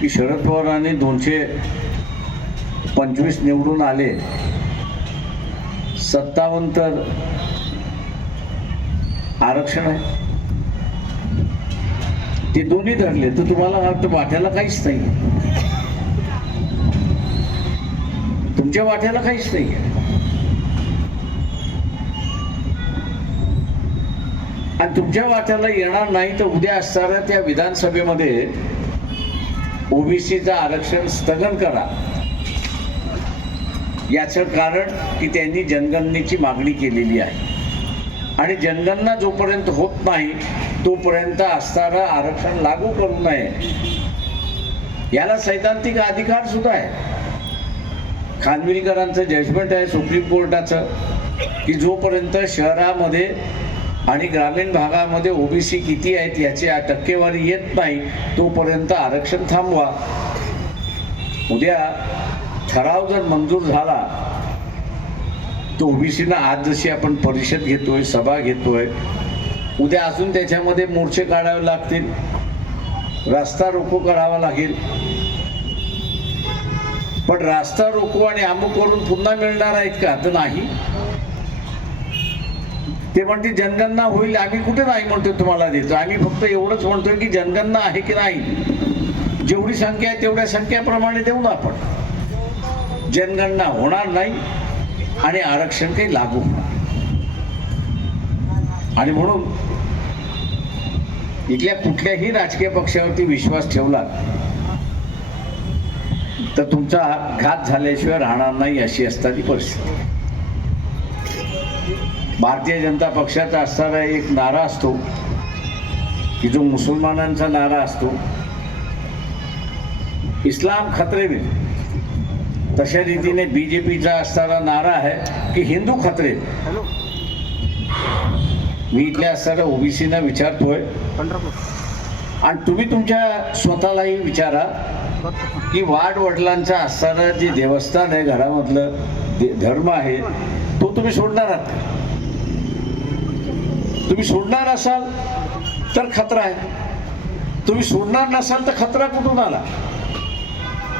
की शरद पवारांनी दोनशे पंचवीस निवडून आले. सत्तावन्न तर आरक्षण आहे. ते दोन्ही धरले तर तुम्हाला वाटतं वाट्याला काहीच नाही. तुमच्या वाट्याला काहीच नाही. आणि तुमच्या वाट्याला येणार नाही तर उद्या असणाऱ्या त्या विधानसभेमध्ये ओबीसीचं आरक्षण स्थगन करा. याचं कारण की त्यांनी जनगणनेची मागणी केलेली आहे. आणि जनगणना जोपर्यंत होत नाही तोपर्यंत असणारं आरक्षण लागू करू नये. याला सैद्धांतिक अधिकार सुद्धा आहे. खानविलकरांचं जजमेंट आहे सुप्रीम कोर्टाचं की जोपर्यंत शहरामध्ये आणि ग्रामीण भागामध्ये ओबीसी किती आहेत याची टक्केवारी येत नाही तोपर्यंत आरक्षण थांबवा. उद्या ठराव जर मंजूर झाला तो ओबीसीना आज जशी आपण परिषद घेतोय सभा घेतोय उद्या अजून त्याच्यामध्ये मोर्चे काढावे लागतील रस्ता रोको करावा लागेल. पण रास्ता रोको आणि अमुक करून पुन्हा मिळणार आहेत का? तर नाही. ते म्हणते जनगणना होईल आम्ही कुठे नाही म्हणतोय तुम्हाला देतो. आम्ही फक्त एवढंच म्हणतोय की जनगणना आहे की नाही जेवढी संख्या आहे तेवढ्या संख्याप्रमाणे देऊ ना आपण. जनगणना होणार नाही आणि आरक्षण काही लागू होणार आणि म्हणून इथल्या कुठल्याही राजकीय पक्षावरती विश्वास ठेवला तर तुमचा घात झाल्याशिवाय राहणार नाही अशी असणारी परिस्थिती. भारतीय जनता पक्षाचा असणारा एक नारा असतो की जो मुसलमानांचा नारा असतो. इस्लाम खतरे में तशा रीतीने बीजेपीचा असणारा नारा आहे की हिंदू खतरे में. इथल्या असणाऱ्या ओबीसीना विचारतोय. आणि तुम्ही तुमच्या स्वतःलाही विचारा की वाड वडिलांचा असणारं जे देवस्थान आहे घरामधलं धर्म आहे तो तुम्ही सोडणार आहात? तुम्ही सोडणार असाल तर खतरा आहे. तुम्ही सोडणार नसाल तर खतरा कुठून आला?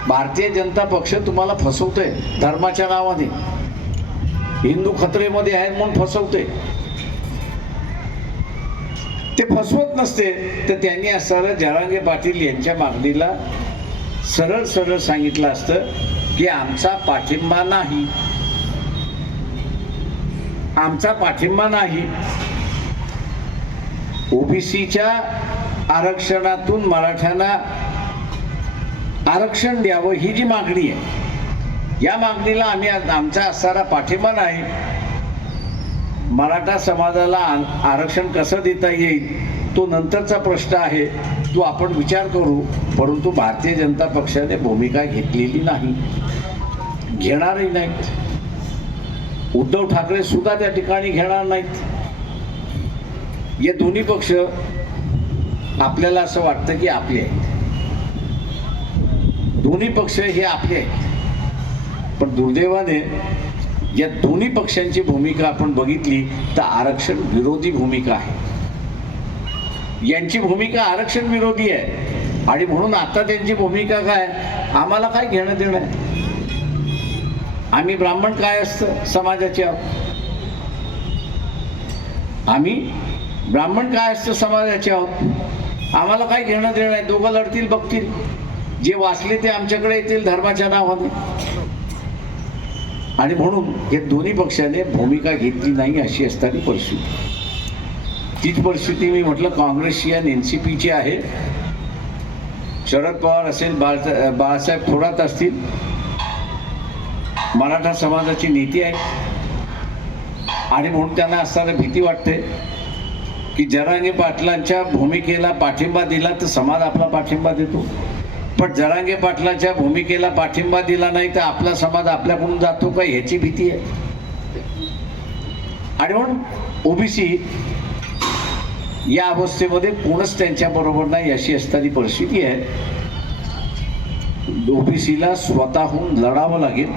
भारतीय जनता पक्ष तुम्हाला फसवतोय धर्माच्या नावाने. हिंदू खतरेमध्ये आहेत म्हणून फसवते ते फसवत नसते तर त्यांनी असणारं जरांगे पाटील यांच्या मागणीला सरळ सरळ सांगितलं असतं की आमचा पाठिंबा नाही. आमचा पाठिंबा नाही. ओबीसीच्या आरक्षणातून मराठ्यांना आरक्षण द्यावं ही जी मागणी आहे या मागणीला आम्ही आमचा असणारा पाठिंबा नाही. मराठा समाजाला आ- आरक्षण कसं देता येईल तो नंतरचा प्रश्न आहे तो आपण विचार करू परंतु भारतीय जनता पक्षाने भूमिका घेतलेली नाही. घेणारही नाहीत. उद्धव ठाकरे सुद्धा त्या ठिकाणी घेणार नाहीत. हे दोन्ही पक्ष आपल्याला असं वाटतं की आपले आहेत. दोन्ही पक्ष हे आपले आहेत. पण दुर्दैवाने या दोन्ही पक्षांची भूमिका आपण बघितली तर आरक्षण विरोधी भूमिका आहे. यांची भूमिका आरक्षण विरोधी आहे. आणि म्हणून आता त्यांची भूमिका काय? आम्हाला काय घेणं देणं आहे? आम्ही ब्राह्मण काय असतं समाजाचे आहोत? आम्ही ब्राह्मण काय असतं समाजाचे आहोत? आम्हाला काय घेणं देणं आहे दोघं लढतील बघतील. जे वाचले ते आमच्याकडे येतील धर्माच्या नावाने. आणि म्हणून हे दोन्ही पक्षाने भूमिका घेतली नाही अशी असताना परिस्थिती. तीच परिस्थिती मी म्हटलं काँग्रेसची आणि एन सी पीची आहे. शरद पवार असेल बाळा बाळासाहेब थोरात असतील. मराठा समाजाची नीती आहे. आणि म्हणून त्यांना असताना भीती वाटते. की जरांगे पाटलांच्या भूमिकेला पाठिंबा दिला तर समाज आपला पाठिंबा देतो. पण जरांगे पाटलाच्या भूमिकेला पाठिंबा दिला नाही तर आपला समाज आपल्याकडून जातो का ह्याची भीती आहे. आणि म्हणून ओबीसी या अवस्थेमध्ये कोणच त्यांच्या बरोबर नाही अशी असणारी परिस्थिती आहे. ओबीसीला स्वतःहून लढावं लागेल.